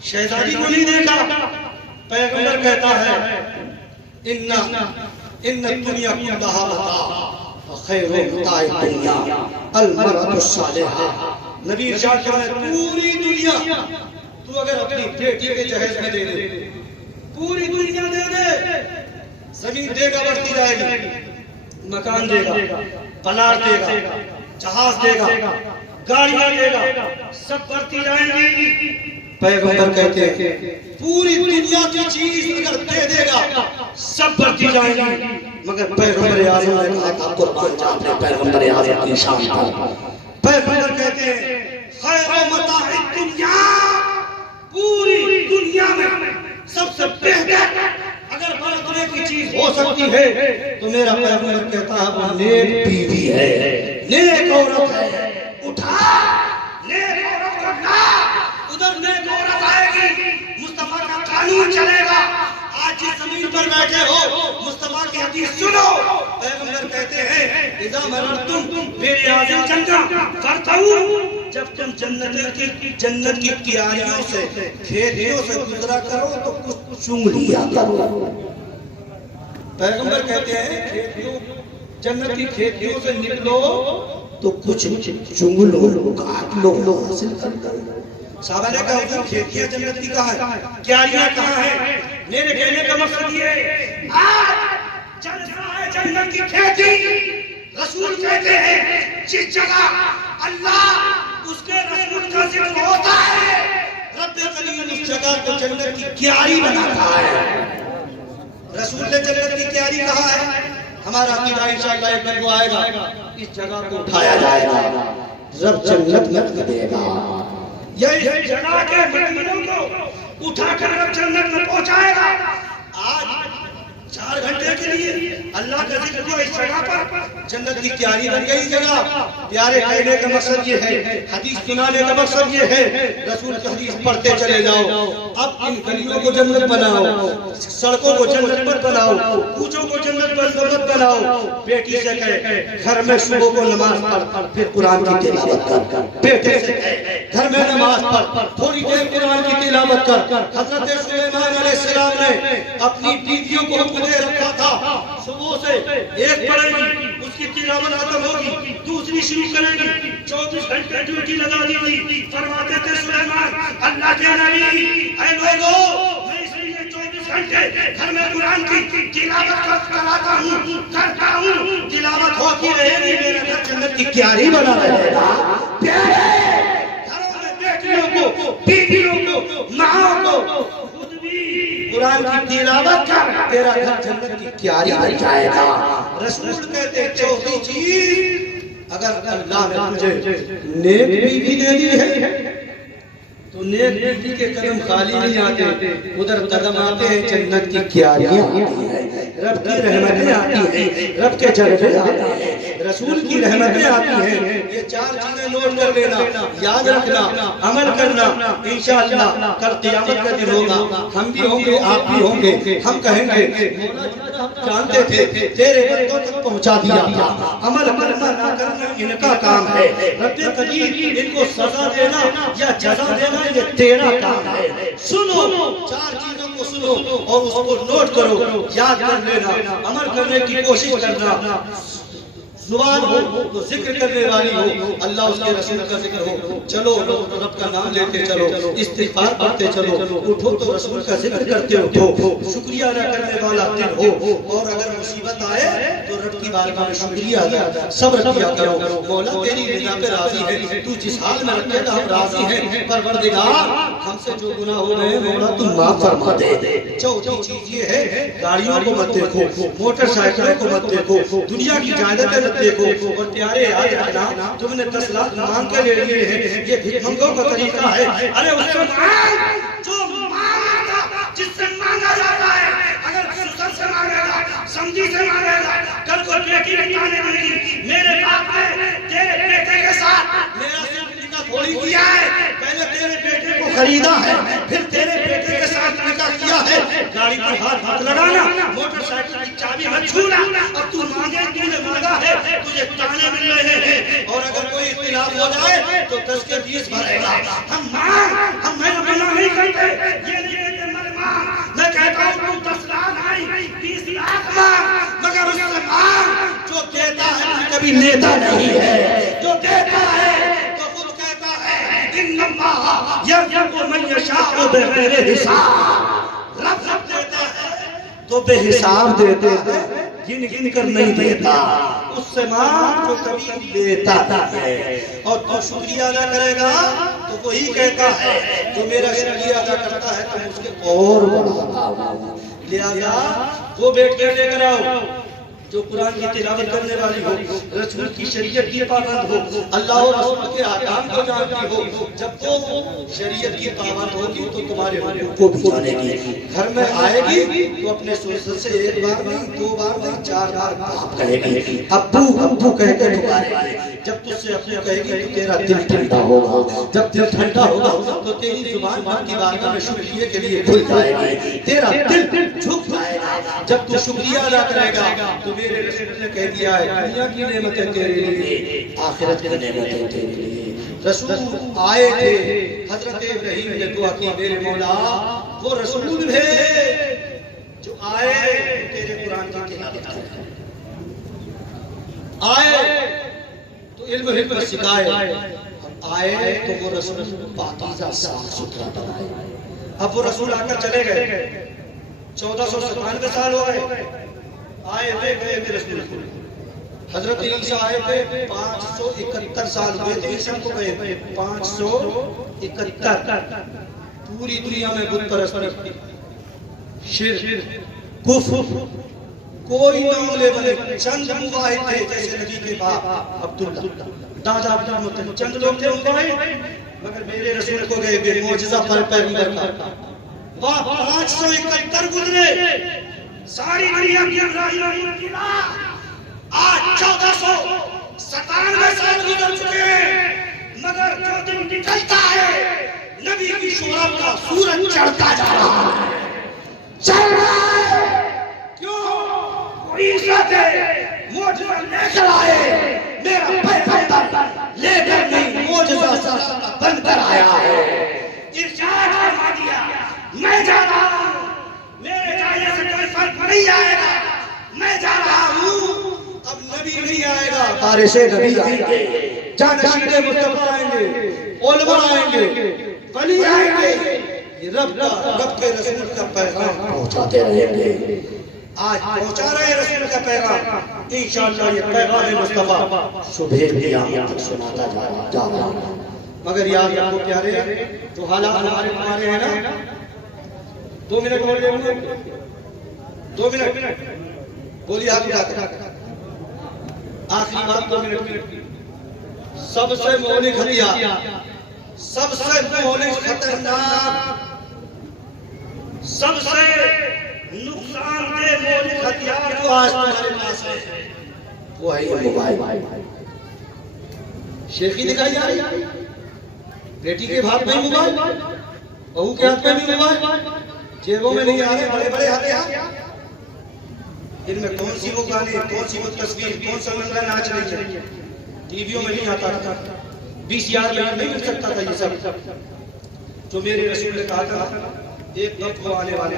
शहजादी को नहीं देखा। पैगंबर कहता है इन्ना दुनिया कुल्लहा खैरुल मताए दुनिया अल मरअतु सालिहा। नबी इरशाद फरमाते पूरी दुनिया तू अगर अपनी बेटी के जहेज में दे दे, पूरी दुनिया दे दे, जमीन देगा बढ़ती जाएगी, मकान देगा, प्लाट देगा, जहाज देगा, गाड़ियां देगा, सब बढ़ती जाएंगी। पैगंबर कहते हैं पूरी दुनिया की चीज अगर दे देगा सब बढ़ती जाएगी, मगर पैगंबर आज़म ने कहा था कुर्बान जाते पैगंबर आज़म की शान पर। पैगंबर कहते हैं खैर मताए दुनिया, पूरी दुनिया में सबसे बेहतर अगर बरतने की चीज हो सकती है तो मेरा पैगंबर कहता है वो नेक बीवी है, नेक औरत है। उठा नेक औरत को उठा, उधर नेक औरत आएगी, मुस्तफा का कानून चलेगा। आज जिस जमीन पर बैठे हो मुस्तफा की हदीस सुनो। पैगंबर कहते हैं इज़ा मररतुम मेरे आज़म जन्नत फरतऊ, जब तुम जन्नत की क्यारियों से, खेतियों से गुजरा करो तो कुछ चुंग लिया करो। पैगंबर कहते हैं खेतियों, जन्नत की खेतियों से निकलो तो कुछ चुंग लो, काट लो, हासिल कर लो। साहबा ने कहा हुजूर खेतियां जन्नत की कहाँ है, क्यारियां कहाँ है? मेरे कहने का मकसद ये है आज चल रहा है जन्नत की खेती। रसूल कहते हैं जिस जगह अल्लाह उसके रसूल का जिक्र होता है, रब्बे करीम उस जगह को जन्नत की क्यारी बनाता है। रसूल ने जन्नत की क्यारी कहा है, हमारा अकीदा इंशाअल्लाह एक दिन वो आएगा, इस जगह को उठाया जाएगा, रब जन्नत में देगा। यही जगह के मदीनों को उठाकर रब जन्नत में पहुंचाएगा। आज 4 घंटे के लिए अल्लाह का जिक्र हुआ इस जगह पर, जन्नत की क्यारी बन गई जगह। प्यारे कहने का मकसद ये है, हदीस सुनाने का मकसद ये है, रसूल की हदीस पढ़ते चले जाओ। अब इन गलियों को जन्नत बनाओ, सड़कों को जन्नत पर बनाओ, कूचों को जन्नत पर बनाओ। बेटी से कहे घर में सुबह को नमाज पढ़, फिर कुरान की तिलावत कर। बेटे से कहे घर में नमाज पढ़, थोड़ी देर कुरान की तिलावत कर। हजरत सुलेमान अलैहिस्सलाम ने अपनी बीवियों को हुक्म दे रखा था, सुबह से एक पढ़ेगी, उसकी तिलावत खत्म होगी, दूसरी शुरू करेगी। 24 घंटे ड्यूटी लगा दी थी। फरमाते थे सुलेमान अल्लाह के नबी, ऐ लोगों मैं इसलिए 24 घंटे घर में कुरान की तिलावत करता हूँ, तिलावत होती रहेगी, मेरा घर जन्नत की क्यारी बना रहेगा। घरों में बेटियों को, बीवियों को, माओ को, खुद भी कुरान की तिलावत कर, तेरा घर जन्नत की क्यारी बन जाएगा। रसूल कहते चौथी चीज, अगर अल्लाह ने तुझे नेक बीवी दे दी है तो नेक बीवी के कदम खाली नहीं आते, उधर कदम आते हैं जन्नत की क्यारियां आती है, रब की रहमतें आती हैं, रब के जलवे आते हैं, रसूल की रहमतें आती हैं। ये चार चीजें नोट कर लेना, याद रखना, अमल करना। इंशाअल्लाह कल क़यामत का दिन होगा, हम भी होंगे, आप भी होंगे। हम कहेंगे जानते थे, तेरे बंदों तक पहुंचा दिया था, अमल करना ना करना इनका काम है। रब्बे करीम इनको सजा देना या जजा देना ये तेरा काम है। सुनो, चार चीजों को सुनो और उसको नोट करो, याद कर लेना, अमल करने की कोशिश करना। जुबान हो तो जिक्र करने वाली हो, अल्लाह उसके रसूल का जिक्र हो। चलो रब का नाम लेते चलो, इस्तिग़फ़ार पढ़ते चलो, उठो तो रसूल का जिक्र करते उठो, शुक्रिया अदा करने वाला दिन हो। और अगर मुसीबत आए तो रब की बारगाह में शुक्रिया अदा, सब्र किया करो। मौला तेरी रिज़ा पे राज़ी है, तू जिस हाल में रखेगा हम राज़ी हैं। परवरदिगार हमसे जो गुनाह हो गए मौला तू माफ फरमा दे। चौथी चीज ये है, गाड़ियों को मत देखो, मोटरसाइकिलों को मत देखो, दुनिया की जायदादें देखो। और प्यारे याद रखना, तुमने 10 लाख मांग के ले लिए हैं, ये भिखमंगों का तरीका है। अरे उससे मांग जो मांगा जिससे मांगा जाता है, अगर सुसर से मांगेगा, समझी से मांगेगा, कल को बेटी निकालने मिलेगी। मेरे बाप ने तेरे बेटे के साथ मेरा सिर्फ निकाह थोड़ी किया है, पहले तेरे बेटे को खरीदा है, फिर तेरे बेटे के साथ निकाह किया है। गाड़ी पर हाथ मत लगाना, मोटरसाइकिल की चाबी मत छूना। अब तू मांगे, तूने मांगा है, तुझे ताने मिल रहे हैं। और अगर कोई इख्तिलाफ हो जाए तो 10 के 20 भरेगा। हम मना नहीं करते, ये नहीं मांग। मैं कहता हूँ तू 10 लाख नहीं 20 लाख मांग, मगर उससे मांग जो देता है कभी लेता नहीं है। जो देता है तो खुद कहता है इन्नल्लाह यरज़ुक़ु मन यशाअ बिग़ैरि हिसाब। रब देता है तो बेहिसाब देते हैं, गिन गिन कर नहीं देता। उससे मांग जो कभी देता है। और तो शुक्रिया अदा करेगा तो वही कहता है जो मेरा शुक्रिया अदा करता है तो उसके और बढ़ाता। लिहाजा वो बेटे लेकर आओ जो कुरान की तिलावत करने वाली हो, रसूल की शरीयत की पाबंद हो, अल्लाह और रसूल के अहकाम को जानती हो। जब तो शरीयत की पाबंद होगी तो तुम्हारे मन को भी जानेगी। घर में आएगी तो अपने ससुर से एक बार नहीं, 2 बार नहीं, 4 बार बाप कहेगी, अब्बू अब्बू कहकर पुकारेगी। जब तुझसे अब्बू कहेगी तो तेरा दिल ठंडा होगा। जब दिल ठंडा होगा तो तेरी जुबान मां की बारगाह में शुक्रिया के लिए खुल जाएगी, तेरा दिल झुक जाएगा। जब तू शुक्रिया अदा करेगा तो मेरे रसूल ने कह दिया है दुनिया की नेमतें तेरे लिए, आखिरत की नेमतें तेरे लिए। रसूल आए थे, हजरत इब्राहीम ने दुआ की, मेरे मौला वो रसूल है जो आए तेरे कुरान की तिलावत करें, आए तो इल्म हिकमत सिखाए, आए तो वो रसूल पाकीज़ा साफ सुथरा बनाए। अब वो रसूल आकर चले गए, 1497 साल हो गए, आए थे गए थे रसूल। हजरत ईसा आए थे 571 साल हुए थे ईसा को गए थे, 571। पूरी दुनिया में बुत परस्ती, शिर्क, कुफ्र, कोई ना ले बने चंद मुवाहिद थे, जैसे नबी के बाप अब्दुल्ला, दादा अब्दुल मुत्तलिब, चंद लोग थे मुवाहिद। मगर मेरे रसूल को गए बेमौजज़ा पर पैगंबर का 571 गुजरे। सारी दुनिया की आज 1497 साल गुजर चुके हैं, मगर जो दिन निकलता है नबी की शोहरत का सूरज चढ़ता जा रहा है, चल रहा है। क्यों? कोई इज्जत है, मौजज़ा लेकर आए, मेरा पैगंबर लेकर नहीं मौजज़ा सारा बनकर आया है। इरशाद फरमा दिया, मैं जा रहा हूँ, मेरे जाने से कोई फर्क नहीं आएगा, मैं जा रहा हूँ। अब नबी नहीं आएगा, वारिसे नबी आएंगे, जानशीने मुस्तफा आएंगे, उलमा आएंगे, वली आएंगे। ये रब के रसूल का पैगाम पहुंचाते रहेंगे। आज पहुंचा रहे हैं रसूल का पैगाम। इंशाअल्लाह ये पैगाम मुस्तफा सुबह भी तक सुनाता जा रहा है। मगर याद रखो प्यारे, जो हालात हमारे हैं ना, 2 मिनट और दे दूंगा, 2 मिनट बोलिए आप उठाकर। आखिरी बात 2 मिनट की। सबसे मौलिक हथियार, सबसे मौलिक खतरनाक, सबसे नुकसानदेह मौलिक हथियार जो आज तुम्हारे पास है वो है ये मोबाइल। शेखी दिखाई जा रही है, बेटी के हाथ में मोबाइल, बहू के हाथ में भी मोबाइल, जेबों में नहीं आ रहे बड़े बड़े हथियार। इनमें कौन सी वो गाने, कौन सी वो तस्वीर, कौन सा मंगला नाच रही है, टीवियों में नहीं आता था, 20,000 में नहीं मिल सकता था ये सब। जो मेरे रसूल ने कहा था एक वक्त वो आने वाले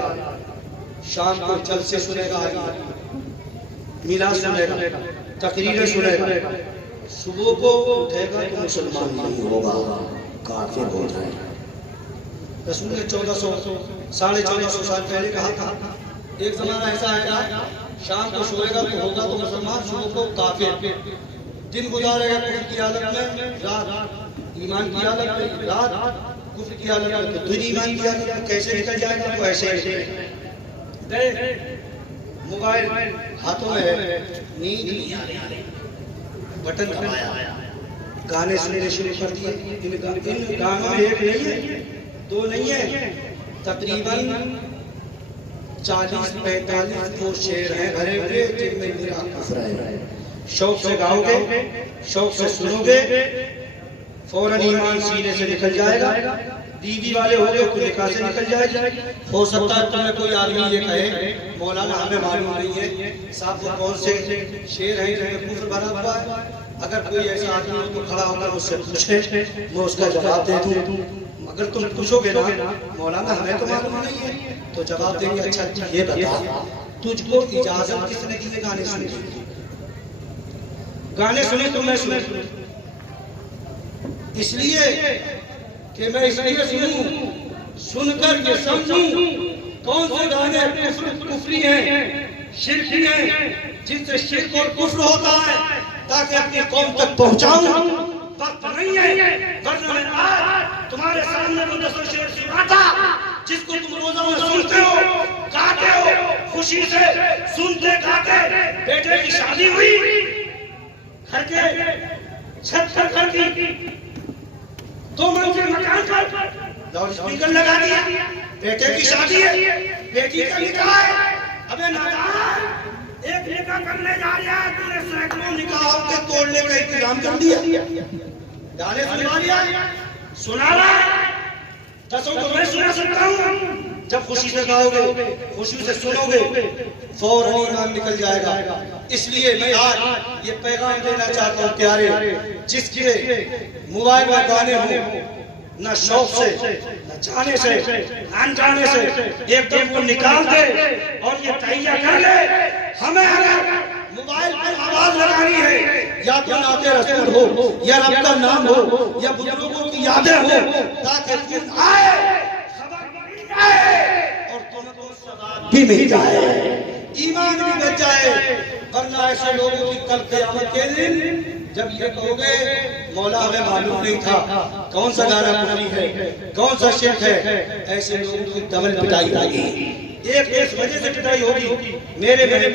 शाम को जलसे सुनेगा, मिलाद सुनेगा, तकरीरें सुनेगा, सुबह को उठेगा तो मुसलमान नहीं होगा, काफिर हो जाएगा। रसूल ने 1400-1450 साल पहले कहा था एक जमाना ऐसा आएगा शाम को सोएगा तो होगा तो मुसलमान, सुबह को काफिर। दिन गुजारेगा कुफ्र की हालत में, रात ईमान की हालत में, रात कुफ्र की हालत में, तो दिन ईमान की हालत में कैसे निकल जाएगा? तो ऐसे मोबाइल हाथों में है, नींद नहीं आ रही, बटन दबाया, गाने सुनने शुरू कर दिए। इन गानों में एक नहीं है, 2 नहीं है, तकरीबन 40-45 वो शेर हैं भरे हुए जिनमें मेरा कुफ्र है। शौक से गाओगे, शौक से सुनोगे, फौरन ईमान सीने से निकल जाएगा। बीवी वाले हो गए तो निकाह से निकल जाएगा। हो सकता है तुम्हें कोई आदमी ये कहे मौलाना हमें मालूम नहीं है साहब वो कौन से शेर हैं जिनमें कुफ्र भरा हुआ है। अगर कोई ऐसा आदमी हो तो खड़ा होकर मुझसे पूछे, मैं उसका जवाब दे दूं। अगर तुम पूछोगे ना मौलाना हमें तो मालूम नहीं है, तो जवाब देंगे अच्छा ये बता तुझको इजाजत किसने दी है गाने सुनने की? गाने सुने तो मैं सुने, इसलिए कि मैं इसलिए सुनूं, सुनकर ये समझूं कौन से गाने कुफरी हैं, शिरकी हैं, जिनसे शिर्क और कुफ्र होता है, ताकि अपनी कौम तक पहुंचाऊं। वक्त नहीं है वरना मैं आज तुम्हारे सामने मुदस्सिर शेर सुनाता जिसको तुम रोजा में सुनते हो, गाते हो, खुशी से सुनते गाते। बेटे की शादी हुई, घर के छत पर कर दी, 2 मंजिल मकान पर लाउड स्पीकर लगा दिया, बेटे की शादी है, बेटी का निकाह है। अबे नादान, एक निकाह करने जा रहा है, तूने सैकड़ों निकाहों के तोड़ने का इंतजाम कर दिया। गाने सुना दिया, सुना रहा, 10 तो मैं सुना सकता हूँ। जब खुशी से गाओगे, खुशी से सुनोगे, फौरन ईमान निकल जाएगा। इसलिए मैं आज ये पैगाम देना चाहता हूँ प्यारे, जिसके मोबाइल में गाने हो न शौक से, न जाने से, अनजाने से, एकदम को निकाल दे और ये तैयार कर ले। हमें मोबाइल पर आवाज लगानी है, या तो नाते रसूल हो, या रब का नाम हो, या बुजुर्गों की यादें हो, ताकि तुम आए और तुमको सवाब भी मिल जाए, ईमान भी बच जाए। वरना ऐसे लोगों की कल क़यामत के दिन जब ये कहोगे मौला हमें मालूम नहीं था कौन सा गाना कुफरी है, कौन सा शिर्क है, ऐसे लोगों की डबल पिटाई होगी। एक इस वजह से पिटाई होगी, मैंने अपने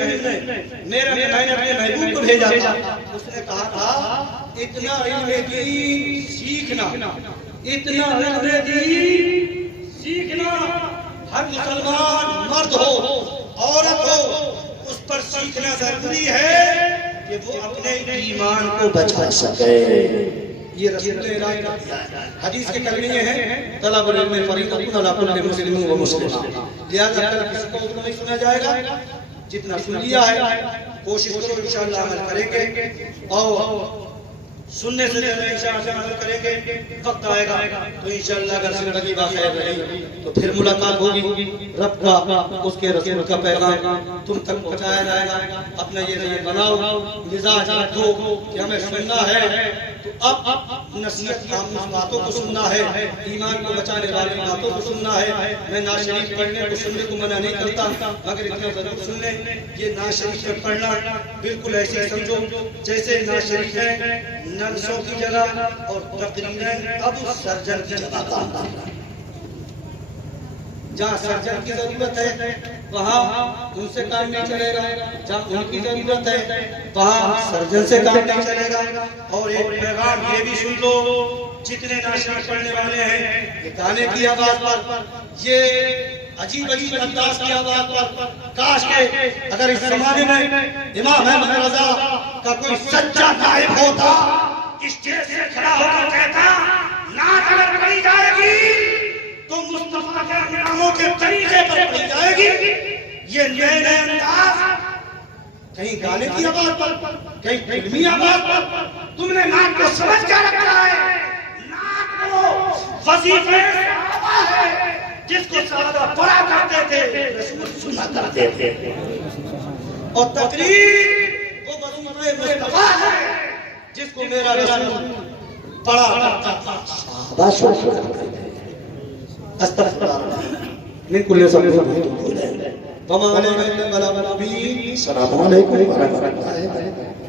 महबूब को भेजा था, उसने कहा था इतना इल्म दीन सीखना, इतना इल्म दीन सीखना, हर मुसलमान मर्द हो औरत हो उस पर सीखना जरूरी है कि वो अपने ईमान को बचा सके। ये रसूल ने हदीस के कलमे हैं, तलबुल इल्म फरीदतुन अला कुल्लि मुस्लिमिन व मुस्लिमा। लिहाजा किसी को उतना नहीं सुना जाएगा जितना सुन लिया है। कोशिश करो इंशाअल्लाह अमल करेंगे और सुनने से इंशाअल्लाह अमल करेंगे। वक्त आएगा तो इंशाअल्लाह अगर जिंदगी बाखैर रही तो फिर मुलाकात होगी। रब का उसके रसूल का पैगाम तुम तक पहुंचाया जाएगा। अपना ये ज़हन बनाओ, मिजाज रखो कि हमें सुनना है तो अब नसीहत खामोश बातों को सुनना है, ईमान को बचाने वाली बातों को सुनना है। मैं नाज शरीफ पढ़ने को सुनने को मना नहीं करता, मगर इतना जरूर सुन लें ये नाज शरीफ में पढ़ना बिल्कुल ऐसे समझो जैसे नाज शरीफ है नक्शों की जगह और तकरीरें अब सर्जन की जगह काम करना। जहाँ सर्जन की जरूरत है वहाँ उनसे काम नहीं चलेगा, जहाँ उनकी जरूरत है वहाँ सर्जन से काम नहीं चलेगा। और एक पैगाम ये भी सुन लो, जितने नाशिर पढ़ने वाले हैं, ये गाने की आवाज पर, ये अजीब अजीब अंदाज की आवाज पर, काश के अगर इस जमाने में इमाम अहमद रजा का कोई सच्चा गायब होता, स्टेज से खड़ा होकर कहता नाच अगर पढ़ी जाएगी तो मुस्तफा के अंदाजों के तरीके पर पढ़ी जाएगी। ये नए नए अंदाज, कहीं गाने की आवाज पर, कहीं फिल्मी आवाज पर, तुमने नाच को समझ क्या रखा है? नाच को वजीफे सहाबा है, जिसको सहाबा पढ़ा करते थे, रसूल सुना करते थे। और तकरीर वो वजीफे मुस्तफा है जिसको मेरा रसूल पढ़ा करता था। अस्तगफिरुल्लाह मिन कुल्ली ज़ंबिन व माने सलाम अलैकुम व रहमतुल्लाहि व बरकातहू।